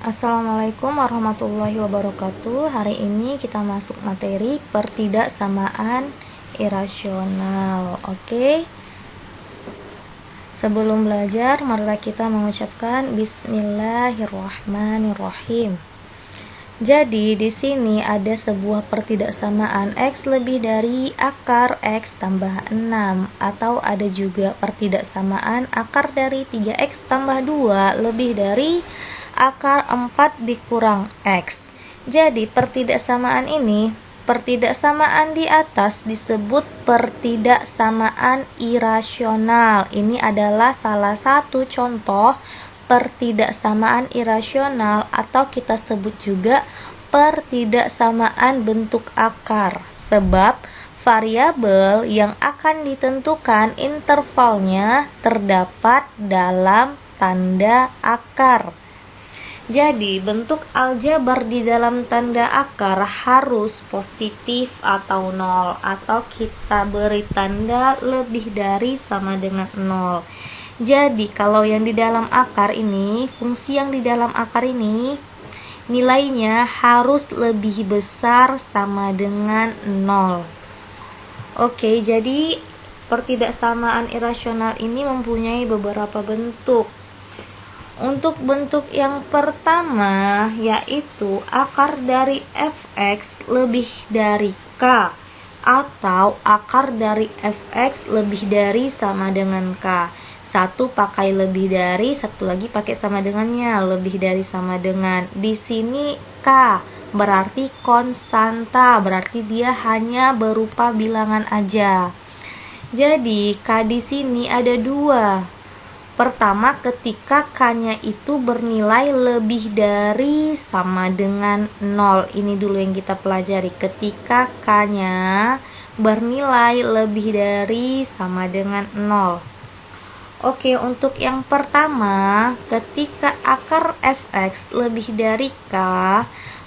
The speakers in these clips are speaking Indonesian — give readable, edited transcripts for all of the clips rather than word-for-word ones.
Assalamualaikum warahmatullahi wabarakatuh. Hari ini kita masuk materi pertidaksamaan irasional. Oke. Sebelum belajar, marilah kita mengucapkan Bismillahirrahmanirrahim. Jadi di sini ada sebuah pertidaksamaan X lebih dari akar X tambah 6, atau ada juga pertidaksamaan akar dari 3X tambah 2 lebih dari akar 4 dikurang X. Jadi pertidaksamaan di atas disebut pertidaksamaan irasional. Ini adalah salah satu contoh pertidaksamaan irasional, atau kita sebut juga pertidaksamaan bentuk akar, sebab variabel yang akan ditentukan intervalnya terdapat dalam tanda akar. Jadi bentuk aljabar di dalam tanda akar harus positif atau 0, atau kita beri tanda lebih dari sama dengan 0. Jadi kalau yang di dalam akar ini, fungsi yang di dalam akar ini nilainya harus lebih besar sama dengan 0. Oke, jadi pertidaksamaan irasional ini mempunyai beberapa bentuk. Untuk bentuk yang pertama yaitu akar dari fx lebih dari k, atau akar dari fx lebih dari sama dengan k. Satu pakai lebih dari, satu lagi pakai sama dengannya, lebih dari sama dengan. Di sini k berarti konstanta, berarti dia hanya berupa bilangan aja. Jadi k di sini ada dua. Pertama, ketika k-nya itu bernilai lebih dari sama dengan 0. Ini dulu yang kita pelajari. Ketika k-nya bernilai lebih dari sama dengan 0. Oke, untuk yang pertama, ketika akar fx lebih dari k,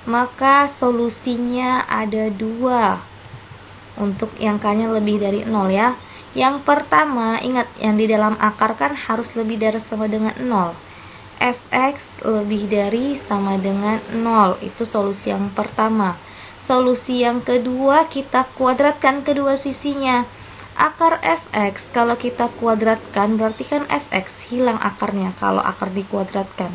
maka solusinya ada dua. Untuk yang k-nya lebih dari 0 ya. Yang pertama, ingat yang di dalam akar kan harus lebih dari sama dengan 0. Fx lebih dari sama dengan 0. Itu solusi yang pertama. Solusi yang kedua, kita kuadratkan kedua sisinya. Akar fx kalau kita kuadratkan berarti kan fx hilang akarnya kalau akar dikuadratkan.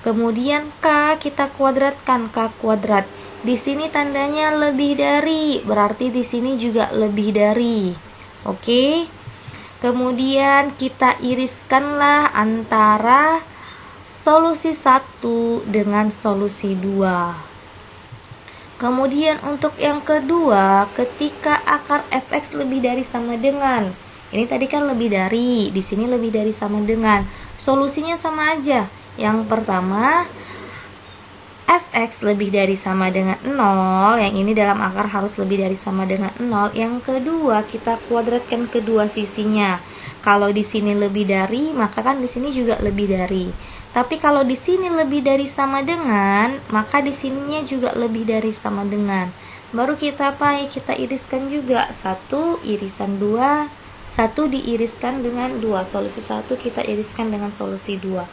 Kemudian k kita kuadratkan, k kuadrat. Di sini tandanya lebih dari, berarti di sini juga lebih dari. Oke. Kemudian kita iriskanlah antara solusi 1 dengan solusi 2. Kemudian untuk yang kedua, ketika akar fx lebih dari sama dengan, ini tadi kan lebih dari, di sini lebih dari sama dengan, solusinya sama aja. Yang pertama, fx lebih dari sama dengan 0, yang ini dalam akar harus lebih dari sama dengan 0. Yang kedua, kita kuadratkan kedua sisinya. Kalau di sini lebih dari, maka kan di sini juga lebih dari. Tapi kalau di sini lebih dari sama dengan, maka di sininya juga lebih dari sama dengan. Baru kita apa? Kita iriskan juga. 1 irisan 2, 1 diiriskan dengan 2. Solusi 1 kita iriskan dengan solusi 2.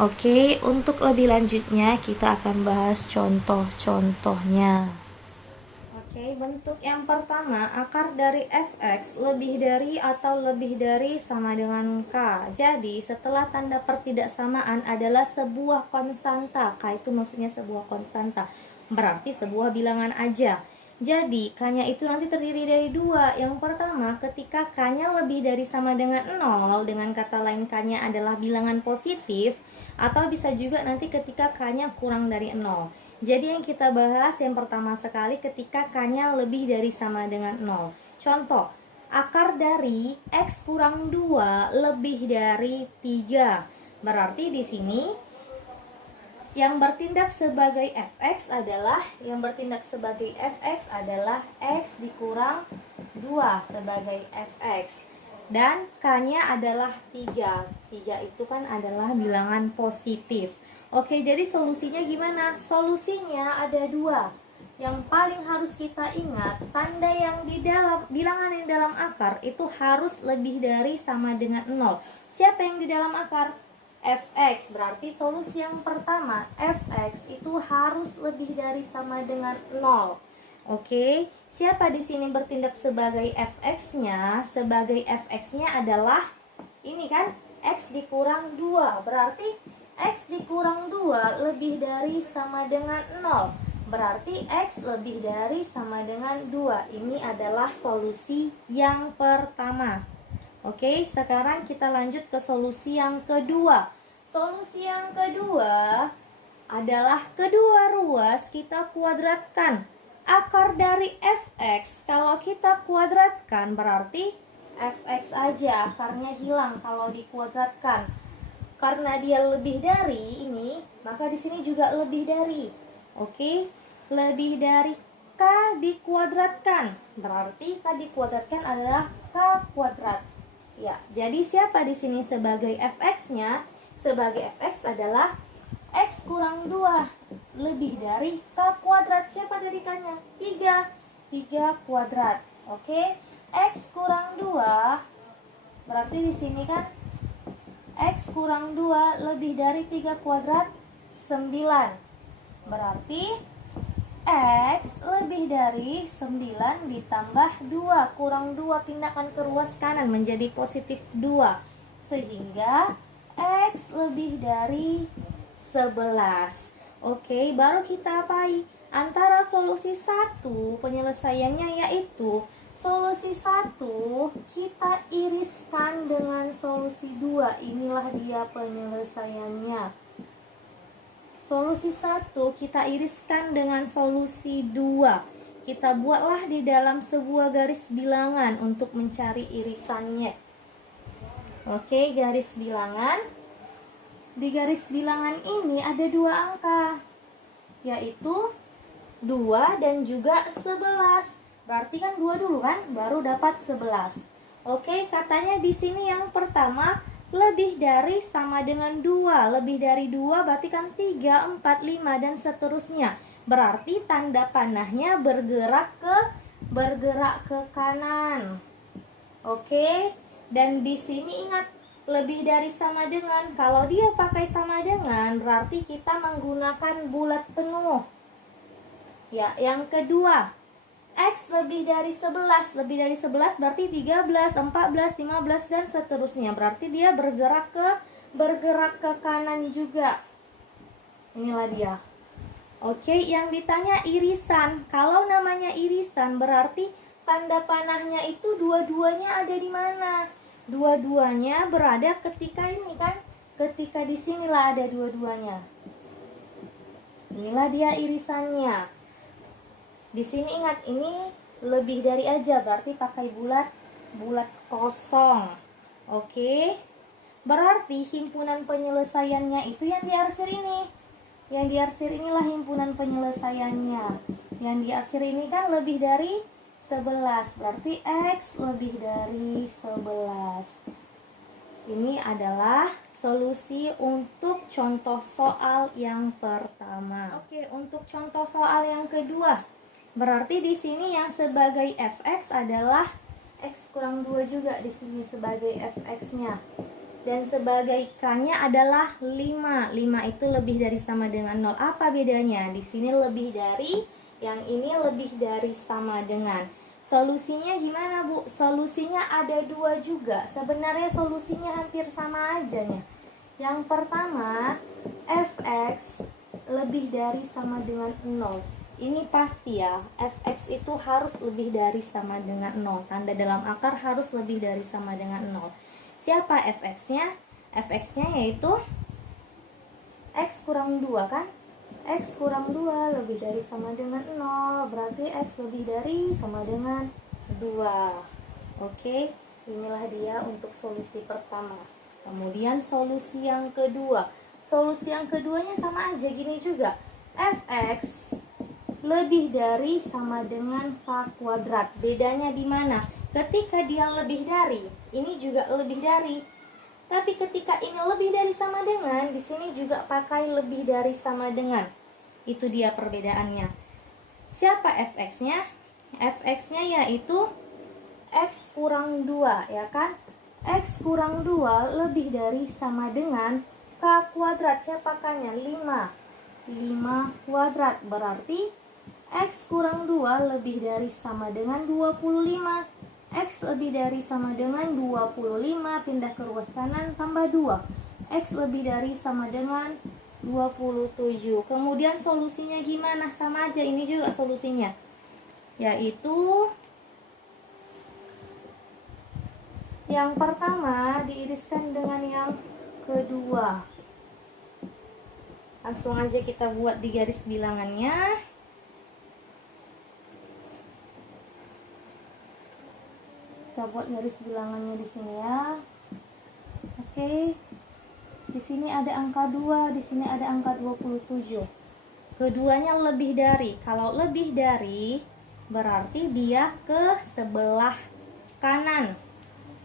Oke, untuk lebih lanjutnya kita akan bahas contoh-contohnya. Oke, bentuk yang pertama, akar dari fx lebih dari atau lebih dari sama dengan k. Jadi setelah tanda pertidaksamaan adalah sebuah konstanta. K itu maksudnya sebuah konstanta, berarti sebuah bilangan aja. Jadi k-nya itu nanti terdiri dari dua. Yang pertama, ketika k-nya lebih dari sama dengan 0, dengan kata lain k-nya adalah bilangan positif, atau bisa juga nanti ketika k-nya kurang dari 0. Jadi yang kita bahas yang pertama sekali ketika k-nya lebih dari sama dengan 0. Contoh, akar dari x kurang 2 lebih dari 3. Berarti di sini yang bertindak sebagai fx adalah x dikurang 2 sebagai fx. Dan k-nya adalah 3. 3 itu kan adalah bilangan positif. Oke, jadi solusinya gimana? Solusinya ada dua. Yang paling harus kita ingat, tanda yang di dalam bilangan yang dalam akar itu harus lebih dari sama dengan 0. Siapa yang di dalam akar? Fx, berarti solusi yang pertama Fx itu harus lebih dari sama dengan 0. Oke, siapa di sini bertindak sebagai fx-nya? Sebagai fx-nya adalah ini kan, x dikurang 2. Berarti x dikurang 2 lebih dari sama dengan 0. Berarti x lebih dari sama dengan 2. Ini adalah solusi yang pertama. Oke, sekarang kita lanjut ke solusi yang kedua. Solusi yang kedua adalah kedua ruas kita kuadratkan. Akar dari fx kalau kita kuadratkan berarti fx aja, akarnya hilang kalau dikuadratkan. Karena dia lebih dari ini, maka di sini juga lebih dari. Oke, lebih dari k dikuadratkan. Berarti k dikuadratkan adalah k kuadrat. Ya, jadi siapa di sini sebagai fx-nya? Sebagai fx adalah x kurang 2 lebih dari k kuadrat. Siapa dari k-nya? 3 kuadrat. Oke, x kurang 2 berarti di sini kan x kurang 2 lebih dari 3 kuadrat 9. Berarti x lebih dari 9 ditambah 2 kurang 2 pindahkan ke ruas kanan menjadi positif 2. Sehingga x lebih dari 11. Oke, baru kita apai? Antara solusi 1 penyelesaiannya yaitu solusi 1 kita iriskan dengan solusi 2. Inilah dia penyelesaiannya. Solusi 1 kita iriskan dengan solusi 2. Kita buatlah di dalam sebuah garis bilangan untuk mencari irisannya. Oke, garis bilangan. Di garis bilangan ini ada 2 angka, yaitu 2 dan juga 11. Berarti kan 2 dulu kan, baru dapat 11. Oke, katanya di sini yang pertama lebih dari sama dengan 2. Lebih dari 2 berarti kan 3, 4, 5 dan seterusnya. Berarti tanda panahnya bergerak ke kanan. Oke, dan di sini ingat lebih dari sama dengan, kalau dia pakai sama dengan berarti kita menggunakan bulat penuh. Ya, yang kedua, x lebih dari 11. Lebih dari 11 berarti 13, 14, 15 dan seterusnya. Berarti dia bergerak ke kanan juga. Inilah dia. Oke, yang ditanya irisan. Kalau namanya irisan berarti tanda panahnya itu dua-duanya ada di mana? Dua-duanya berada ketika ini kan, ketika di sinilah ada dua-duanya. Inilah dia irisannya. Di sini ingat ini lebih dari aja, berarti pakai bulat kosong. Oke. Berarti himpunan penyelesaiannya itu yang diarsir ini. Yang diarsir inilah himpunan penyelesaiannya. Yang diarsir ini kan lebih dari 11, berarti x lebih dari 11. Ini adalah solusi untuk contoh soal yang pertama. Oke, untuk contoh soal yang kedua, berarti di sini yang sebagai fx adalah x kurang 2 juga di sini sebagai fx-nya. Dan sebagai k-nya adalah 5. 5 itu lebih dari sama dengan 0. Apa bedanya? Di sini lebih dari, yang ini lebih dari sama dengan. Solusinya gimana, Bu? Solusinya ada 2 juga. Sebenarnya solusinya hampir sama aja nya. Yang pertama, fx lebih dari sama dengan 0. Ini pasti ya, fx itu harus lebih dari sama dengan 0. Tanda dalam akar harus lebih dari sama dengan 0. Siapa fx-nya? Fx-nya yaitu x kurang 2 kan? X kurang 2 lebih dari sama dengan 0. Berarti x lebih dari sama dengan 2. Oke, inilah dia untuk solusi pertama. Kemudian solusi yang kedua. Solusi yang keduanya sama aja, gini juga. Fx lebih dari sama dengan k kuadrat. Bedanya di mana? Ketika dia lebih dari, ini juga lebih dari. Tapi ketika ini lebih dari sama dengan, di sini juga pakai lebih dari sama dengan. Itu dia perbedaannya. Siapa fx-nya? Fx-nya yaitu x kurang 2, ya kan? X kurang 2 lebih dari sama dengan k kuadrat. Siapa k-nya? 5. 5 kuadrat. Berarti X kurang 2 lebih dari sama dengan 25. X lebih dari sama dengan 25, pindah ke ruas kanan, tambah 2. X lebih dari sama dengan 27. Kemudian solusinya gimana? Sama aja, ini juga solusinya. Yaitu yang pertama diiriskan dengan yang kedua. Langsung aja kita buat di garis bilangannya. Kita buat garis bilangannya di sini ya. Oke. Di sini ada angka 2, di sini ada angka 27. Keduanya lebih dari. Kalau lebih dari berarti dia ke sebelah kanan.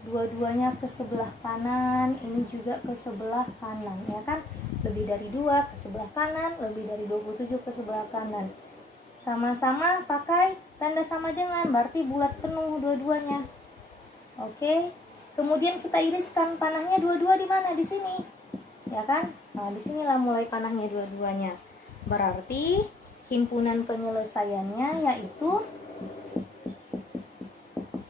Dua-duanya ke sebelah kanan, ini juga ke sebelah kanan, ya kan? Lebih dari 2 ke sebelah kanan, lebih dari 27 ke sebelah kanan. Sama-sama pakai tanda sama dengan, berarti bulat penuh dua-duanya. Oke. Kemudian kita iriskan panahnya dua-dua di mana? Di sini. Ya kan? Nah, disinilah mulai panahnya dua-duanya. Berarti himpunan penyelesaiannya yaitu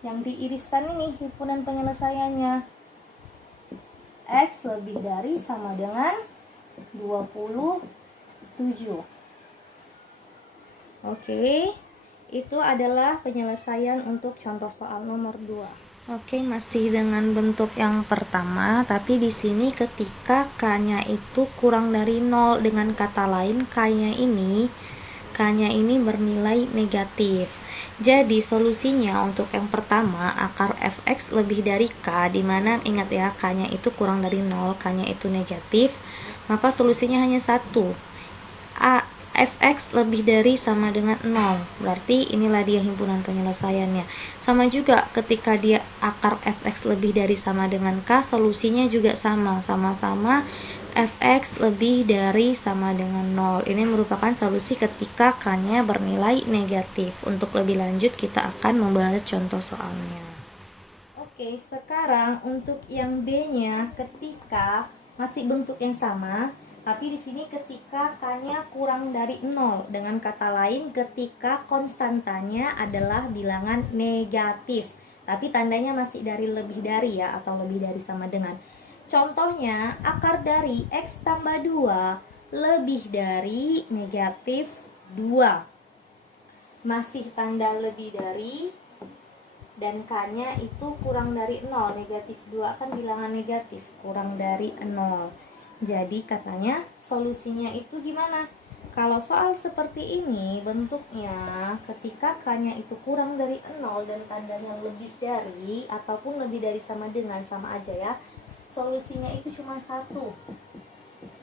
yang diiriskan ini, himpunan penyelesaiannya X lebih dari sama dengan 27. Oke, itu adalah penyelesaian untuk contoh soal nomor 2. Oke, masih dengan bentuk yang pertama, tapi di sini ketika K-nya itu kurang dari 0, dengan kata lain K-nya ini bernilai negatif. Jadi solusinya untuk yang pertama, akar fx lebih dari K, dimana ingat ya, K-nya itu kurang dari 0, K-nya itu negatif, maka solusinya hanya satu, fx lebih dari sama dengan 0. Berarti inilah dia himpunan penyelesaiannya. Sama juga ketika dia akar fx lebih dari sama dengan K, solusinya juga sama-sama fx lebih dari sama dengan 0. Ini merupakan solusi ketika K-nya bernilai negatif. Untuk lebih lanjut kita akan membahas contoh soalnya. Oke, sekarang untuk yang B-nya ketika masih bentuk yang sama, tapi di sini ketika K-nya kurang dari 0, dengan kata lain ketika konstantanya adalah bilangan negatif, tapi tandanya masih dari lebih dari ya, atau lebih dari sama dengan. Contohnya, akar dari X tambah 2 lebih dari negatif 2. Masih tanda lebih dari, dan K-nya itu kurang dari 0, negatif 2 kan bilangan negatif, kurang dari 0. Jadi katanya solusinya itu gimana? Kalau soal seperti ini bentuknya ketika K-nya itu kurang dari 0 dan tandanya lebih dari ataupun lebih dari sama dengan, sama aja ya. Solusinya itu cuma satu.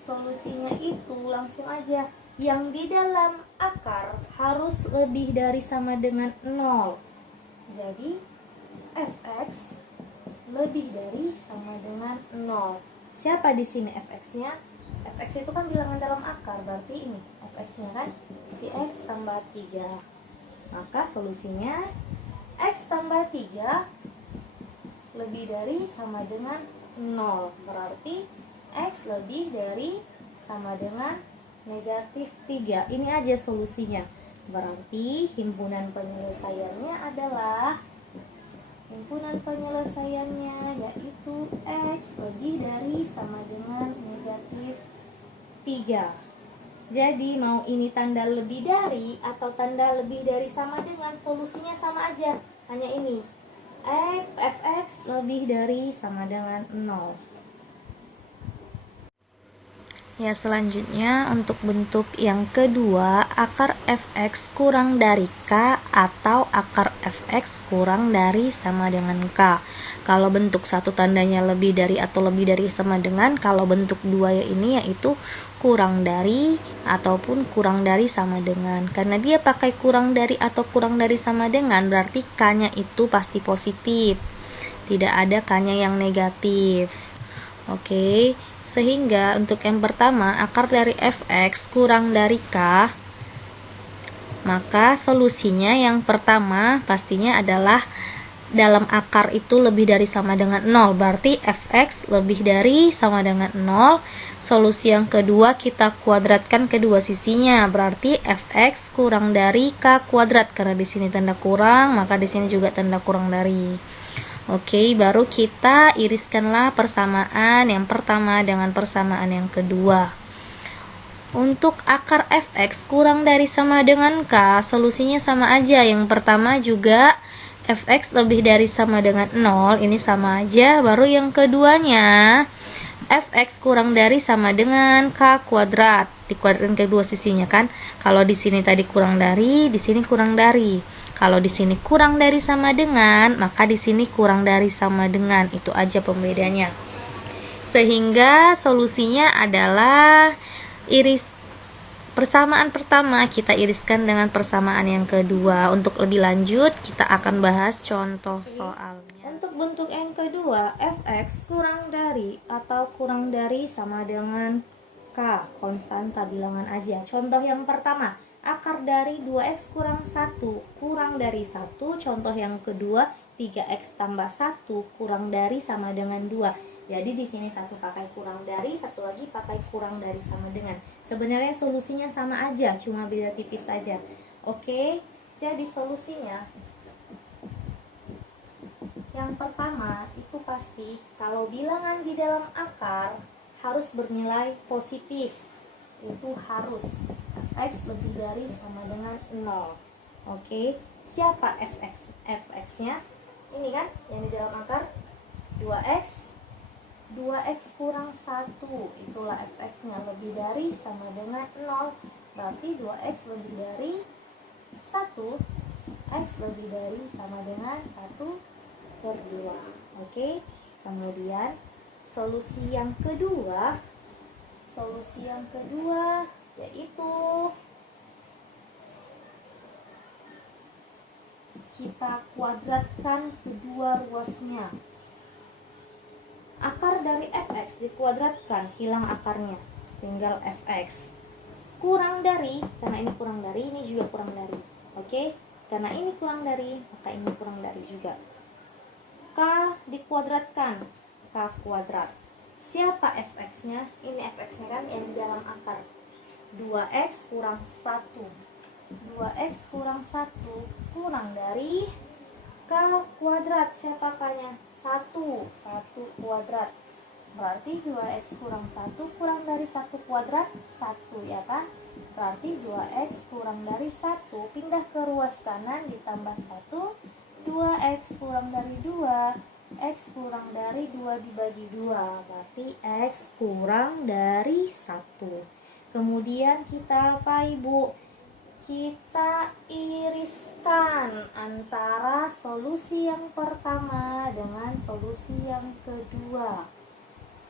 Solusinya itu langsung aja, yang di dalam akar harus lebih dari sama dengan 0. Jadi fx lebih dari sama dengan 0. Siapa di sini fx-nya? Fx itu kan bilangan dalam akar, berarti ini fx-nya kan si x tambah 3. Maka solusinya x tambah 3 lebih dari sama dengan 0. Berarti x lebih dari sama dengan negatif 3. Ini aja solusinya. Berarti himpunan penyelesaiannya adalah yaitu x lebih dari sama dengan negatif 3. Jadi mau ini tanda lebih dari atau tanda lebih dari sama dengan, solusinya sama aja, hanya ini fx lebih dari sama dengan 0. Ya, selanjutnya untuk bentuk yang kedua, akar fx kurang dari K atau akar fx kurang dari sama dengan K. Kalau bentuk satu tandanya lebih dari atau lebih dari sama dengan, kalau bentuk dua ya ini yaitu kurang dari ataupun kurang dari sama dengan. Karena dia pakai kurang dari atau kurang dari sama dengan, berarti K-nya itu pasti positif. Tidak ada K-nya yang negatif. Oke. Sehingga untuk yang pertama, akar dari fx kurang dari K, maka solusinya yang pertama pastinya adalah dalam akar itu lebih dari sama dengan 0, berarti fx lebih dari sama dengan 0. Solusi yang kedua kita kuadratkan kedua sisinya, berarti fx kurang dari k kuadrat, karena di sini tanda kurang, maka di sini juga tanda kurang dari. Oke, baru kita iriskanlah persamaan yang pertama dengan persamaan yang kedua. Untuk akar fx kurang dari sama dengan k, solusinya sama aja. Yang pertama juga fx lebih dari sama dengan 0, ini sama aja. Baru yang keduanya fx kurang dari sama dengan k kuadrat, dikuadratkan kedua sisinya kan. Kalau di sini tadi kurang dari, di sini kurang dari. Kalau di sini kurang dari sama dengan, maka di sini kurang dari sama dengan. Itu aja pembedanya. Sehingga solusinya adalah persamaan pertama kita iriskan dengan persamaan yang kedua. Untuk lebih lanjut kita akan bahas contoh soalnya. Untuk bentuk yang kedua, fx kurang dari atau kurang dari sama dengan k, konstanta bilangan aja. Contoh yang pertama, akar dari 2x kurang 1 kurang dari 1. Contoh yang kedua, 3x tambah 1 kurang dari sama dengan 2. Jadi di sini satu pakai kurang dari, satu lagi pakai kurang dari sama dengan. Sebenarnya solusinya sama aja, cuma beda tipis saja. Oke, jadi solusinya yang pertama itu pasti kalau bilangan di dalam akar harus bernilai positif. Itu harus fx lebih dari sama dengan 0. Oke, siapa fx? Fx-nya ini kan yang di dalam akar 2x kurang 1, itulah fx-nya lebih dari sama dengan 0, berarti 2x lebih dari 1, x lebih dari sama dengan 1/2. Oke, kemudian solusi yang kedua yaitu kita kuadratkan kedua ruasnya. Akar dari fx dikuadratkan, hilang akarnya, tinggal fx. Kurang dari, karena ini kurang dari, ini juga kurang dari. Oke, karena ini kurang dari, maka ini kurang dari juga. K dikuadratkan, k kuadrat. Siapa fx-nya? Ini fx-nya kan yang di dalam akar. 2x kurang 1. 2x kurang 1 kurang dari k kuadrat. Siapa k-nya? 1 kuadrat, berarti 2x kurang 1 kurang dari 1 kuadrat 1 ya kan, berarti 2x kurang dari 1 pindah ke ruas kanan ditambah 1, 2x kurang dari 2, x kurang dari 2 dibagi 2, berarti x kurang dari 1. Kemudian kita apa ibu? Kita iriskan antara solusi yang pertama dengan solusi yang kedua.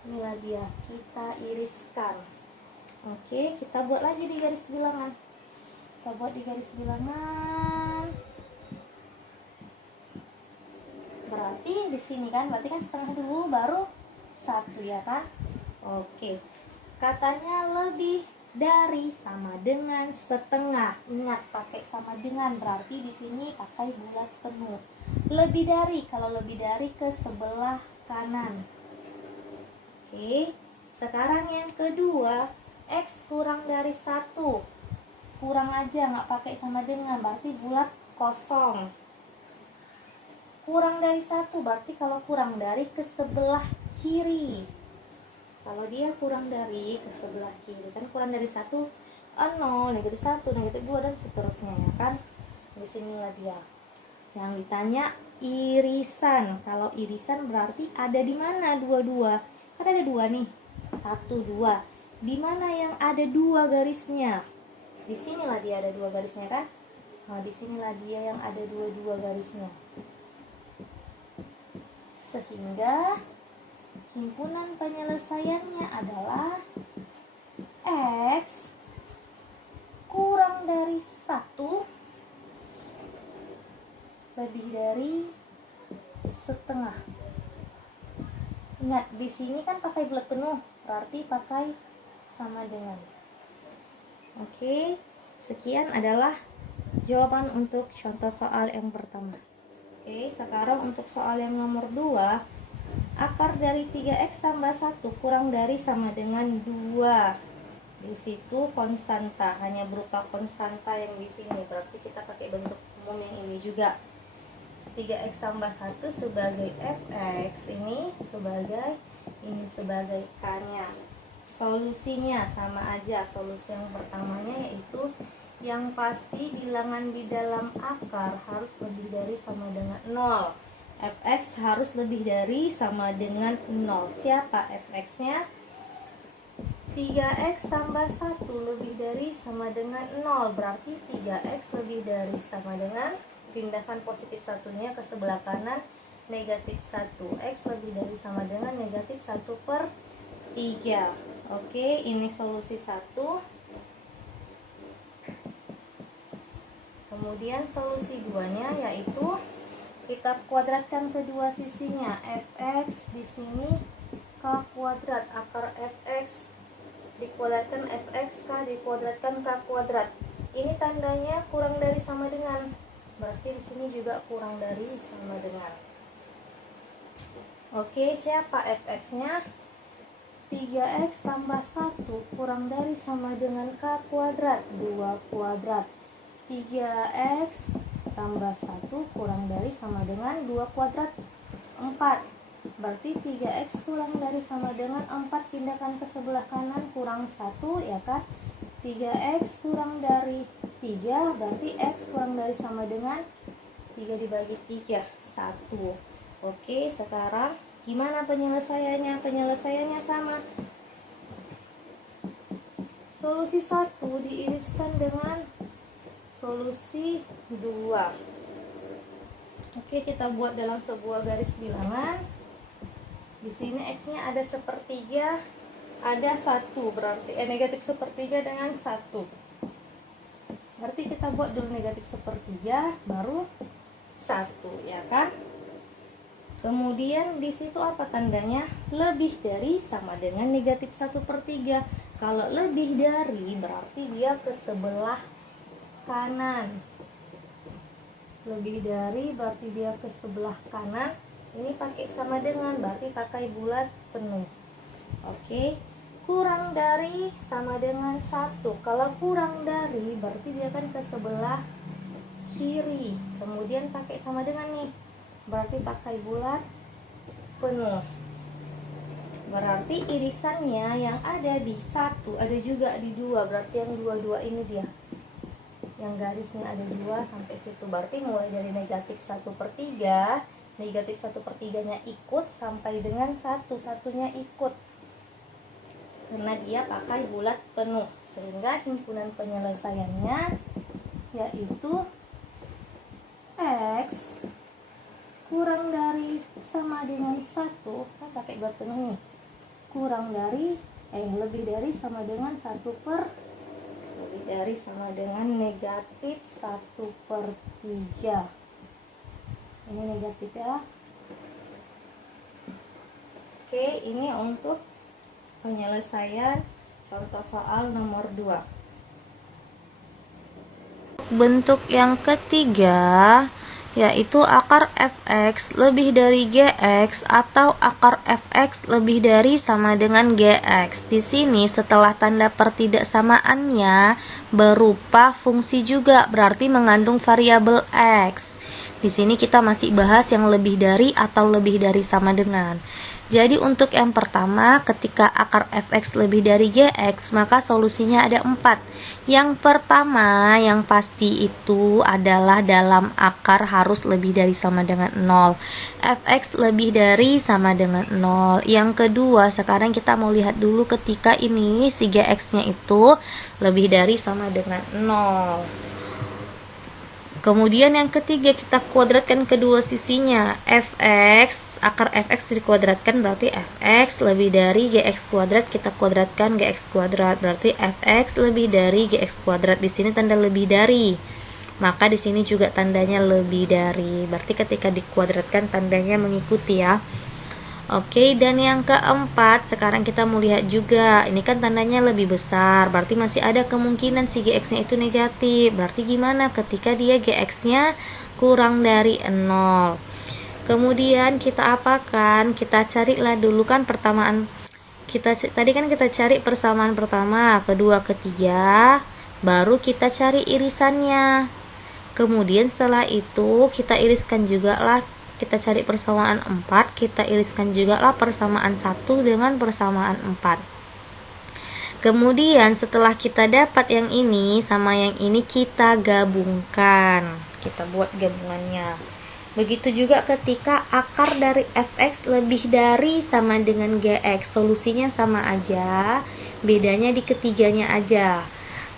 Inilah dia, kita iriskan. Oke, kita buat lagi di garis bilangan. Kita buat di garis bilangan. Berarti di sini kan, berarti kan setengah dulu baru 1 ya kan? Oke. Katanya lebih dari sama dengan setengah. Ingat pakai sama dengan, berarti di sini pakai bulat penuh. Lebih dari, kalau lebih dari ke sebelah kanan. Oke, sekarang yang kedua, x kurang dari 1. Kurang aja, nggak pakai sama dengan, berarti bulat kosong. Kurang dari 1, berarti kalau kurang dari ke sebelah kiri. Kalau dia kurang dari ke sebelah kiri, kan kurang dari 1, 0, negatif 1, negatif 2, dan seterusnya ya kan. Disinilah dia. Yang ditanya irisan. Kalau irisan berarti ada di mana dua-dua? Kan ada 2 nih. 1, 2. Di mana yang ada 2 garisnya? Disinilah dia ada 2 garisnya kan. Nah, disinilah dia yang ada 2 garisnya. Sehingga himpunan penyelesaiannya adalah x kurang dari 1 lebih dari setengah. Ingat, di sini kan pakai bulat penuh, berarti pakai sama dengan. Oke, sekian adalah jawaban untuk contoh soal yang pertama. Oke, sekarang untuk soal yang nomor 2, akar dari 3x tambah 1 kurang dari sama dengan 2. Di situ konstanta, hanya berupa konstanta yang di sini. Berarti kita pakai bentuk umum yang ini juga. 3x tambah 1 sebagai fx, ini sebagai k-nya. Solusinya sama aja. Solusi yang pertamanya yaitu yang pasti bilangan di dalam akar harus lebih dari sama dengan 0. Fx harus lebih dari sama dengan 0. Siapa fx-nya? 3x tambah 1 lebih dari sama dengan 0. Berarti 3x lebih dari sama dengan, pindahkan positif satunya ke sebelah kanan, negatif 1. X lebih dari sama dengan negatif 1/3. Oke, ini solusi 1. Kemudian solusi 2-nya yaitu kita kuadratkan kedua sisinya. Fx di sini k kuadrat, akar fx dikuadratkan fx, k dikuadratkan k kuadrat. Ini tandanya kurang dari sama dengan. Berarti di sini juga kurang dari sama dengan. Oke, siapa fx-nya? 3x tambah 1 kurang dari sama dengan k kuadrat, 2 kuadrat. 3x tambah 1 kurang dari sama dengan 2 kuadrat, 4. Berarti 3x kurang dari sama dengan 4, pindahkan ke sebelah kanan, kurang 1, ya kan? 3x kurang dari 3, berarti x kurang dari sama dengan 3 dibagi 3, 1. Oke, sekarang gimana penyelesaiannya? Penyelesaiannya sama. Solusi 1 diiriskan dengan solusi 2. Oke, kita buat dalam sebuah garis bilangan. Di sini x-nya ada 1/3, ada 1, berarti negatif 1/3 dengan 1. Berarti kita buat dulu negatif 1/3 baru 1, ya kan? Kemudian di situ apa tandanya? Lebih dari sama dengan negatif 1/3. Kalau lebih dari berarti dia ke sebelah kanan. Lebih dari berarti dia ke sebelah kanan. Ini pakai sama dengan, berarti pakai bulat penuh. Oke, kurang dari sama dengan 1. Kalau kurang dari berarti dia kan ke sebelah kiri. Kemudian pakai sama dengan nih, berarti pakai bulat penuh. Berarti irisannya yang ada di 1 ada juga di 2. Berarti yang 2 ini dia, yang garisnya ada 2 sampai situ. Berarti mulai dari negatif 1/3, negatif 1/3 nya ikut sampai dengan 1/1-nya ikut, karena dia pakai bulat penuh. Sehingga himpunan penyelesaiannya yaitu x kurang dari sama dengan 1, kan pakai bulat penuh nih, kurang dari lebih dari sama dengan 1 per, lebih dari sama dengan negatif 1/3. Ini negatif ya. Oke, ini untuk penyelesaian contoh soal nomor 2. Bentuk yang ketiga yaitu akar fx lebih dari gx atau akar fx lebih dari sama dengan gx. Di sini setelah tanda pertidaksamaannya berupa fungsi juga, berarti mengandung variabel x. Di sini kita masih bahas yang lebih dari atau lebih dari sama dengan. Jadi untuk yang pertama, ketika akar fx lebih dari gx, maka solusinya ada 4. Yang pertama, yang pasti itu adalah dalam akar harus lebih dari sama dengan 0. Fx lebih dari sama dengan 0. Yang kedua, sekarang kita mau lihat dulu ketika ini si gx-nya itu lebih dari sama dengan 0. Kemudian yang ketiga, kita kuadratkan kedua sisinya. Fx, akar fx dikuadratkan berarti fx lebih dari gx kuadrat, kita kuadratkan gx kuadrat, berarti fx lebih dari gx kuadrat. Di sini tanda lebih dari, maka di sini juga tandanya lebih dari. Berarti ketika dikuadratkan tandanya mengikuti ya. Oke, dan yang keempat, sekarang kita mau lihat juga, ini kan tandanya lebih besar, berarti masih ada kemungkinan si gx-nya itu negatif. Berarti gimana ketika dia gx-nya kurang dari 0. Kemudian kita apakan? Kita carilah dulu kan persamaan. Tadi kan kita cari persamaan pertama, kedua, ketiga, baru kita cari irisannya. Kemudian setelah itu kita iriskan juga lah, kita cari persamaan 4, kita iriskan juga lah persamaan 1 dengan persamaan 4. Kemudian setelah kita dapat yang ini sama yang ini, kita gabungkan. Kita buat gabungannya. Begitu juga ketika akar dari fx lebih dari sama dengan gx, solusinya sama aja, bedanya di ketiganya aja.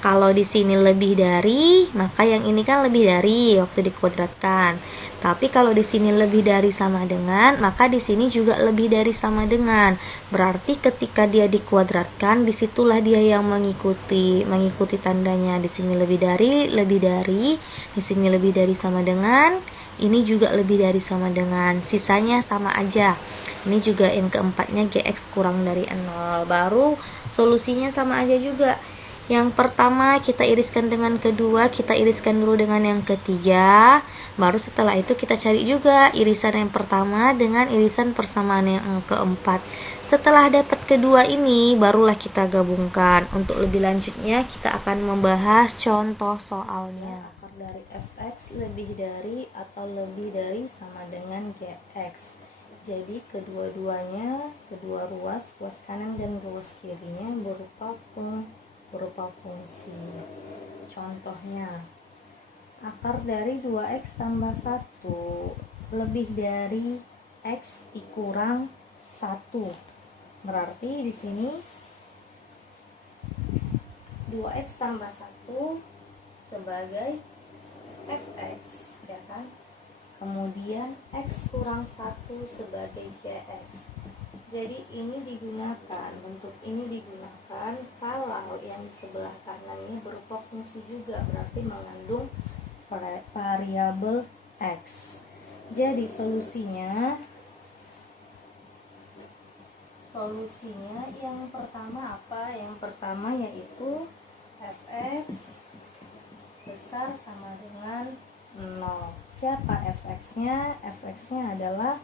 Kalau di sini lebih dari, maka yang ini kan lebih dari waktu dikuadratkan. Tapi kalau di sini lebih dari sama dengan, maka di sini juga lebih dari sama dengan. Berarti ketika dia dikuadratkan, disitulah dia yang mengikuti tandanya. Di sini lebih dari, di sini lebih dari sama dengan. Ini juga lebih dari sama dengan, sisanya sama aja. Ini juga yang keempatnya gx kurang dari 0, baru solusinya sama aja juga. Yang pertama kita iriskan dengan kedua, kita iriskan dulu dengan yang ketiga, baru setelah itu kita cari juga irisan yang pertama dengan irisan persamaan yang keempat. Setelah dapat kedua ini, barulah kita gabungkan. Untuk lebih lanjutnya kita akan membahas contoh soalnya. Akar dari fx lebih dari atau lebih dari sama dengan gx. Jadi kedua-duanya, kedua ruas kanan dan ruas kirinya berupa fungsi. Contohnya, akar dari 2x tambah 1 lebih dari x dikurang 1. Berarti di sini 2x tambah 1 sebagai fx, ya kan? Kemudian x kurang 1 sebagai gx. Jadi ini digunakan, bentuk ini digunakan kalau yang di sebelah kanan ini berupa fungsi juga, berarti mengandung variabel x. Jadi solusinya yang pertama apa? Yang pertama yaitu fx besar sama dengan 0. Siapa fx-nya? Fx-nya adalah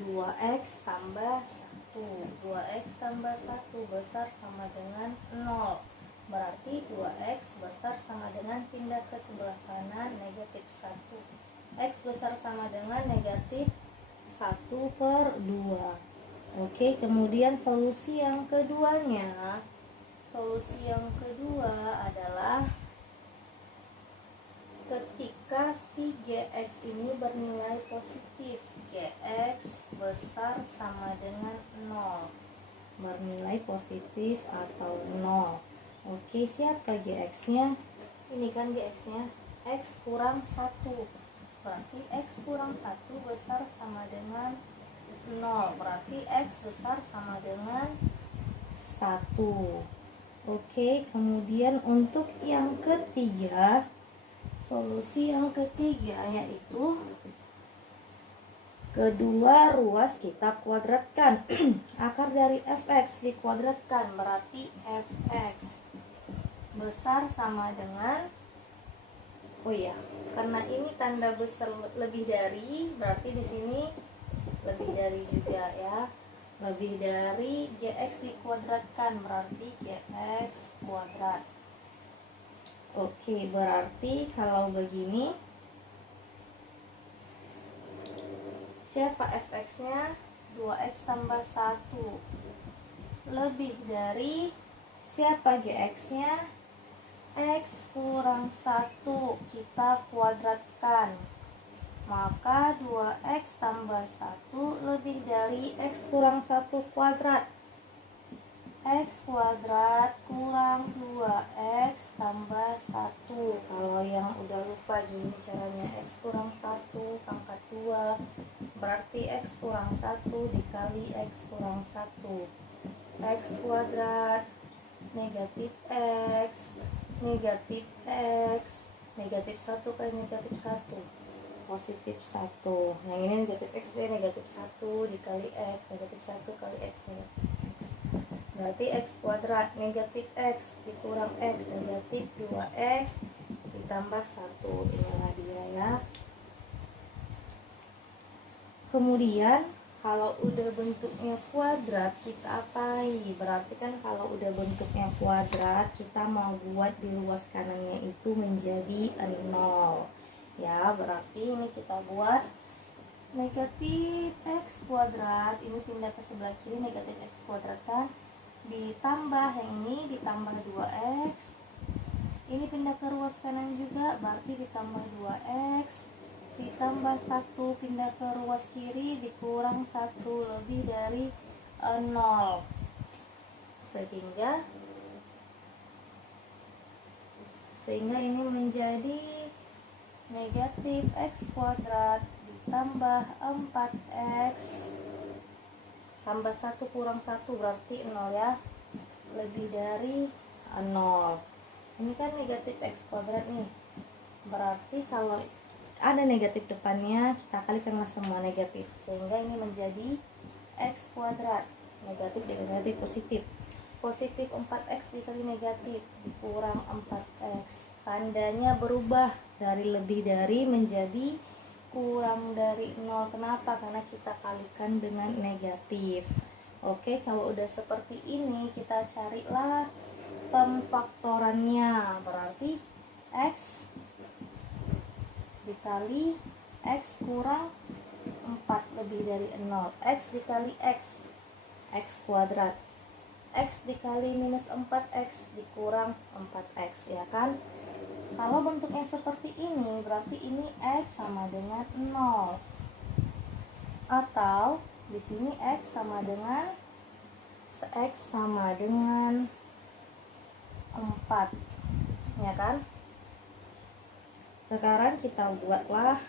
2x tambah 1. 2x tambah 1 besar sama dengan 0. Berarti 2x besar sama dengan, pindah ke sebelah kanan, negatif 1. X besar sama dengan negatif 1/2. Oke, kemudian solusi yang keduanya. Solusi yang kedua adalah ketika si gx ini bernilai positif, gx besar sama dengan 0, bernilai positif atau 0. Oke, siapa gx-nya? Ini kan gx-nya x kurang 1. Berarti x kurang 1 besar sama dengan 0. Berarti x besar sama dengan 1. Oke, kemudian untuk yang ketiga, solusi yang ketiga yaitu kedua ruas kita kuadratkan. Akar dari fx dikuadratkan, berarti fx besar sama dengan, oh ya, karena ini tanda besar lebih dari, berarti di sini lebih dari juga ya. Lebih dari gx dikuadratkan, berarti gx kuadrat. Oke, berarti kalau begini, siapa fx-nya? 2x tambah 1 lebih dari, siapa gx-nya? X kurang 1 kita kuadratkan, maka 2x tambah 1 lebih dari x kurang 1 kuadrat. X kuadrat kurang 2x tambah 1. Kalau yang udah lupa gini caranya, x kurang 1 pangkat 2, berarti x kurang 1 dikali x kurang 1. X kuadrat negatif x, negatif x, negatif 1 kali negatif 1, positif 1. Yang ini negatif x jadi negatif 1 dikali x, negatif 1 kali x, negatif x. Berarti x kuadrat negatif x dikurang x, negatif 2x ditambah 1. Inilah dia ya. Kemudian kalau udah bentuknya kuadrat kita apain? Berarti kan kalau udah bentuknya kuadrat kita mau buat di luas kanannya itu menjadi 0 ya. Berarti ini kita buat negatif x kuadrat, ini pindah ke sebelah kiri, negatif x kuadrat kan, ditambah yang ini ditambah 2x, ini pindah ke ruas kanan juga, berarti ditambah 2x ditambah 1 pindah ke ruas kiri dikurang 1 lebih dari 0, sehingga ini menjadi negatif x kuadrat ditambah 4x tambah 1 kurang 1 berarti 0 ya, lebih dari 0. Ini kan negatif x kuadrat nih, berarti kalau ada negatif depannya kita kalikanlah semua negatif, sehingga ini menjadi x kuadrat, negatif dengan negatif positif. Positif 4x dikali negatif dikurang 4x, tandanya berubah dari lebih dari menjadi kurang dari 0. Kenapa? Karena kita kalikan dengan negatif. Oke, kalau udah seperti ini kita carilah pemfaktorannya, berarti x dikali x kurang 4 lebih dari 0, x dikali x, x kuadrat, x dikali minus 4x dikurang 4x ya kan. Kalau bentuknya seperti ini berarti ini x sama dengan 0, atau di sini x sama dengan 4 ya kan. Sekarang kita buatlah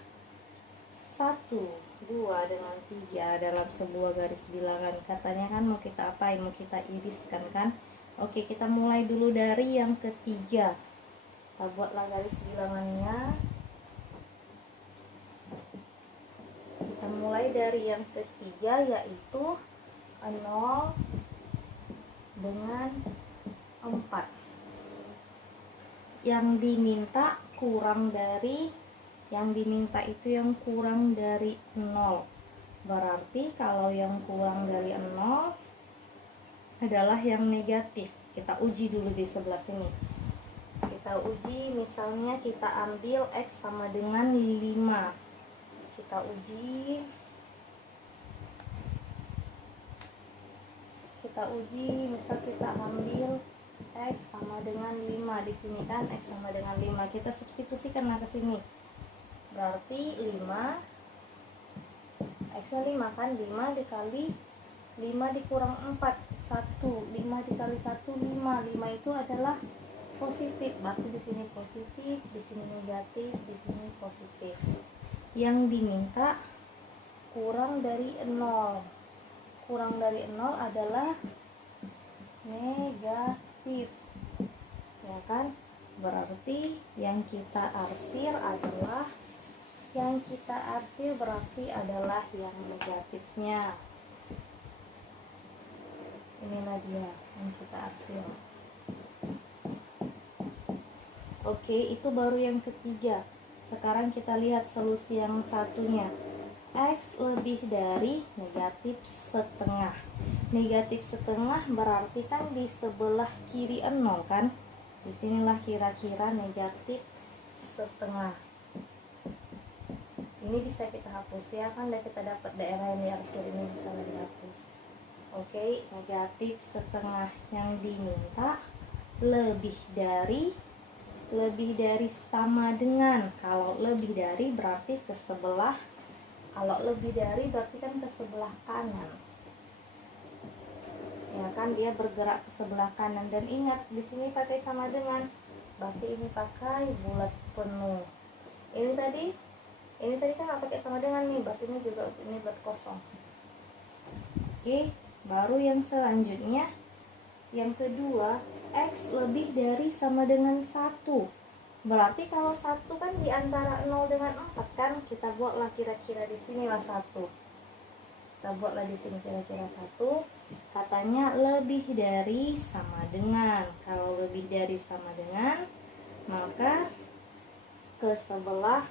1, 2 dengan 3 dalam sebuah garis bilangan. Katanya kan mau kita apain? Mau kita iriskan kan? Oke, kita mulai dulu dari yang ketiga. Kita buatlah garis bilangannya. Kita mulai dari yang ketiga, yaitu 0 dengan 4. Yang diminta itu yang kurang dari 0. Berarti kalau yang kurang dari 0 adalah yang negatif. Kita uji dulu di sebelah sini. Kita uji, misalnya kita ambil x sama dengan 5. Kita uji. Misal kita ambil x sama dengan 5 di sini kan, x sama dengan 5. Kita substitusikanlah ke sini. Berarti 5 x-nya 5 kan, 5 dikali 5 dikurang 4 1, 5 dikali 1 5. 5 itu adalah positif, berarti di sini positif, di sini negatif, di sini positif. Yang diminta kurang dari 0. Kurang dari 0 adalah negatif ya kan. Berarti yang kita arsir berarti adalah yang negatifnya. Inilah dia yang kita arsir. Oke, itu baru yang ketiga. Sekarang kita lihat solusi yang satunya. X lebih dari negatif setengah. Negatif setengah berarti kan di sebelah kiri 0 kan. Disinilah kira-kira negatif setengah. Ini bisa kita hapus ya kan, dan kita dapat daerah yang diarsir ini bisa dihapus. Oke, negatif setengah yang diminta lebih dari sama dengan. Kalau lebih dari berarti ke sebelah, kalau lebih dari berarti kan ke sebelah kanan ya kan, dia bergerak ke sebelah kanan. Dan ingat di sini pakai sama dengan, berarti ini pakai bulat penuh. Ini tadi kan nggak pakai sama dengan nih, berarti ini juga ini bulat kosong. Oke, baru yang selanjutnya, yang kedua, x lebih dari sama dengan 1. Berarti kalau 1 kan di antara 0 dengan 4 kan, kita buatlah kira-kira di sinilah 1. Kita buatlah di sini kira-kira 1. Katanya lebih dari sama dengan. Kalau lebih dari sama dengan, maka ke sebelah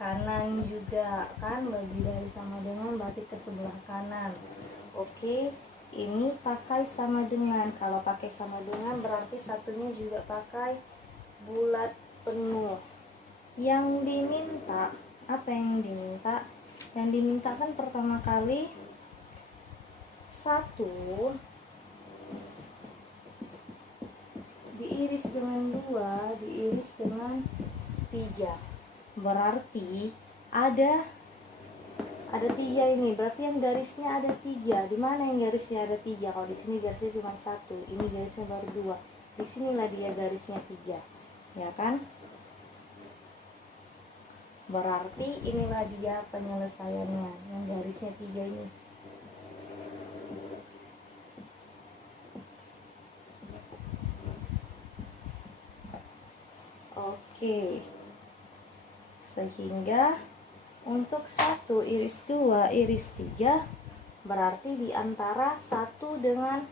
kanan juga kan, lebih dari sama dengan berarti ke sebelah kanan. Oke, ini pakai sama dengan. Kalau pakai sama dengan berarti satunya juga pakai bulat penuh. Yang diminta, apa yang diminta? Yang diminta kan pertama kali 1 diiris dengan 2 diiris dengan 3. Berarti ada 3 ini. Berarti yang garisnya ada 3. Di mana yang garisnya ada 3? Kalau di sini garisnya cuma 1, ini garisnya baru 2. Di sinilah dia garisnya 3. Ya kan? Berarti inilah dia penyelesaiannya, yang garisnya 3 ini. Oke. Sehingga untuk 1 iris 2 iris 3 berarti di antara 1 dengan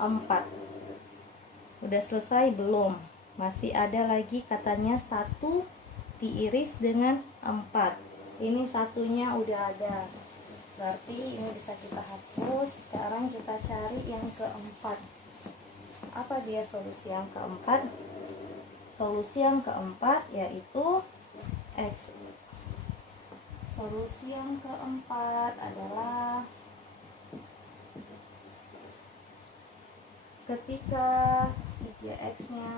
4. Udah selesai belum? Masih ada lagi katanya 1 diiris dengan 4. Ini satunya udah ada. Berarti ini bisa kita hapus. Sekarang kita cari yang keempat. Apa dia solusi yang keempat? Solusi yang keempat yaitu X. Solusi yang keempat adalah ketika si Gx-nya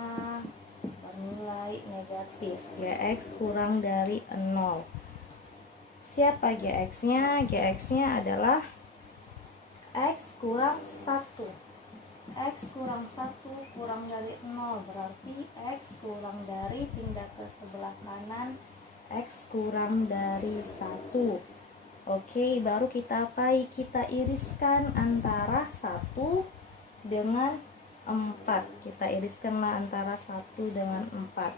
bernilai negatif, Gx kurang dari 0. Siapa Gx-nya? Gx-nya adalah X kurang 1. X kurang 1 kurang dari 0 berarti X kurang dari, pindah ke sebelah kanan, X kurang dari 1. Oke, baru kita apai? Kita iriskan antara 1 dengan 4. Kita iriskanlah antara 1 dengan 4.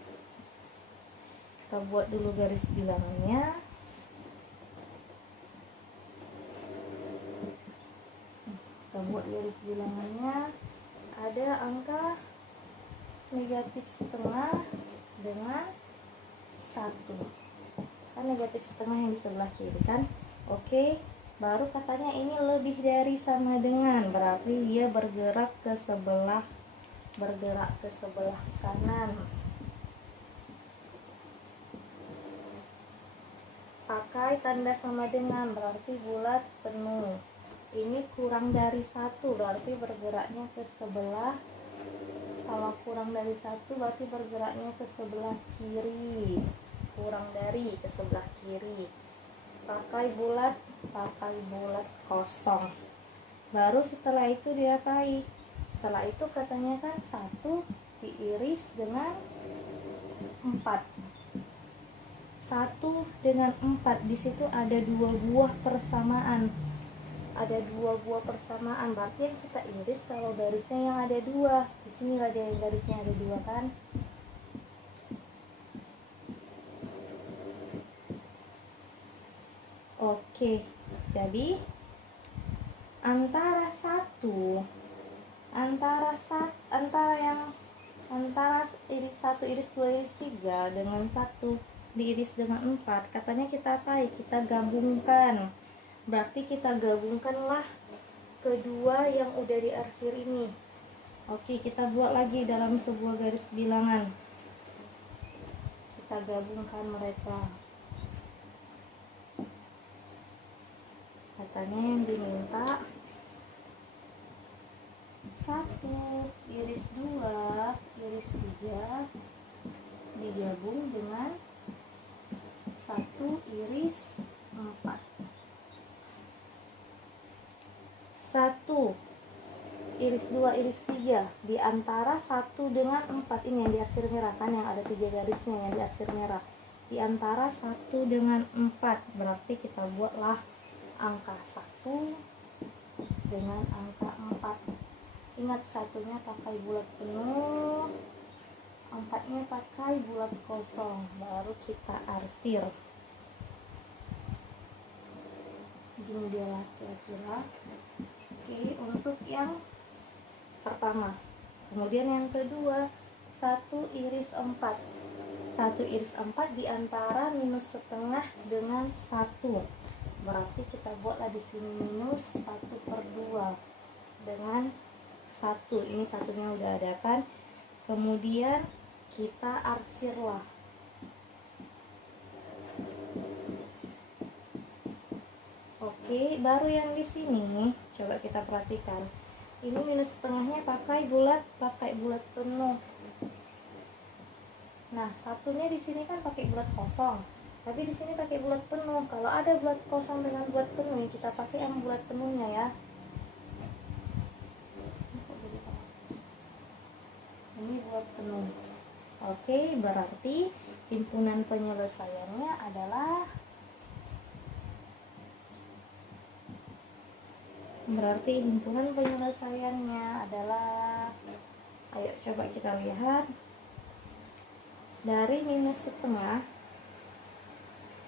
Kita buat dulu garis bilangannya. Kita buat garis bilangannya. Ada angka negatif setengah dengan 1. Kan negatif setengah yang di sebelah kiri kan. Oke, baru katanya ini lebih dari sama dengan, berarti dia bergerak ke sebelah kanan. Pakai tanda sama dengan, berarti bulat penuh. Ini kurang dari 1 berarti bergeraknya ke sebelah. Kalau kurang dari 1 berarti bergeraknya ke sebelah kiri. Kurang dari ke sebelah kiri. Pakai bulat kosong. Baru setelah itu diapai? Setelah itu katanya kan 1 diiris dengan 4. 1 dengan 4, di situ ada 2 buah persamaan. Ada 2 buah persamaan, berarti yang kita iris kalau garisnya yang ada 2. Di sini ada yang garisnya ada 2 kan. Oke, jadi antara iris 1 iris 2 iris 3 dengan 1 diiris dengan 4, katanya kita apa? Kita gabungkan. Berarti kita gabungkanlah kedua yang udah diarsir ini. Oke, kita buat lagi dalam sebuah garis bilangan. Kita gabungkan mereka. Katanya yang diminta 1 iris 2 iris 3 digabung dengan 1 iris 4. 1 iris 2 iris 3 di antara 1 dengan 4, ini yang diarsir merah kan, yang ada 3 garisnya yang diarsir merah. Di antara 1 dengan 4 berarti kita buatlah angka 1 dengan angka 4. Ingat, satunya pakai bulat penuh, 4-nya pakai bulat kosong, baru kita arsir. Gini dia lah kira-kira. Oke, untuk yang pertama. Kemudian yang kedua, 1 iris 4. 1/4 di antara minus setengah dengan 1. Berarti kita buatlah di sini minus 1/2 dengan 1. Ini satunya udah ada kan. Kemudian kita arsirlah. Oke, baru yang di sini coba kita perhatikan. Ini minus setengahnya pakai bulat penuh. Nah, satunya di sini kan pakai bulat kosong, tapi di sini pakai bulat penuh. Kalau ada bulat kosong dengan bulat penuh, kita pakai yang bulat penuhnya ya. Ini bulat penuh. Oke, berarti himpunan penyelesaiannya adalah ayo coba kita lihat dari minus setengah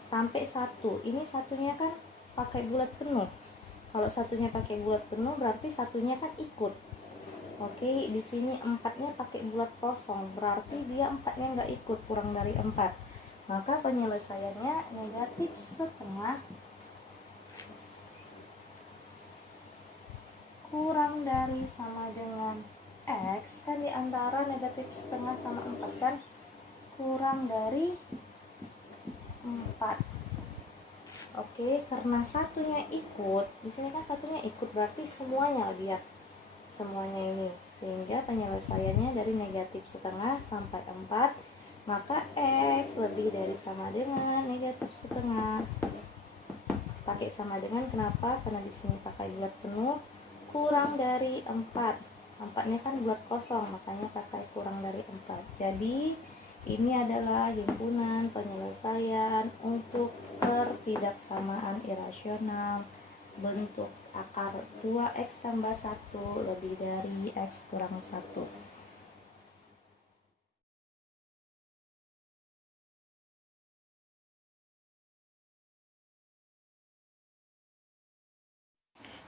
sampai 1. Ini satunya kan pakai bulat penuh. Kalau satunya pakai bulat penuh berarti satunya kan ikut. Oke, di sini 4-nya pakai bulat kosong, berarti dia 4-nya nggak ikut, kurang dari 4. Maka penyelesaiannya negatif setengah kurang dari sama dengan X, kan di antara negatif setengah sama 4 kan, kurang dari 4. Oke, karena satunya ikut, di sini kan satunya ikut, berarti semuanya lihat semuanya ini, sehingga penyelesaiannya dari negatif setengah sampai 4, maka X lebih dari sama dengan negatif setengah. Pakai sama dengan kenapa? Karena di sini pakai bulat penuh, kurang dari 4. 4-nya kan bulat kosong, makanya pakai kurang dari 4. Jadi ini adalah himpunan penyelesaian untuk ketidaksamaan irasional bentuk akar 2x tambah 1 lebih dari x kurang 1.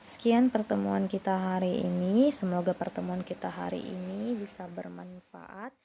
Sekian pertemuan kita hari ini. Semoga pertemuan kita hari ini bisa bermanfaat.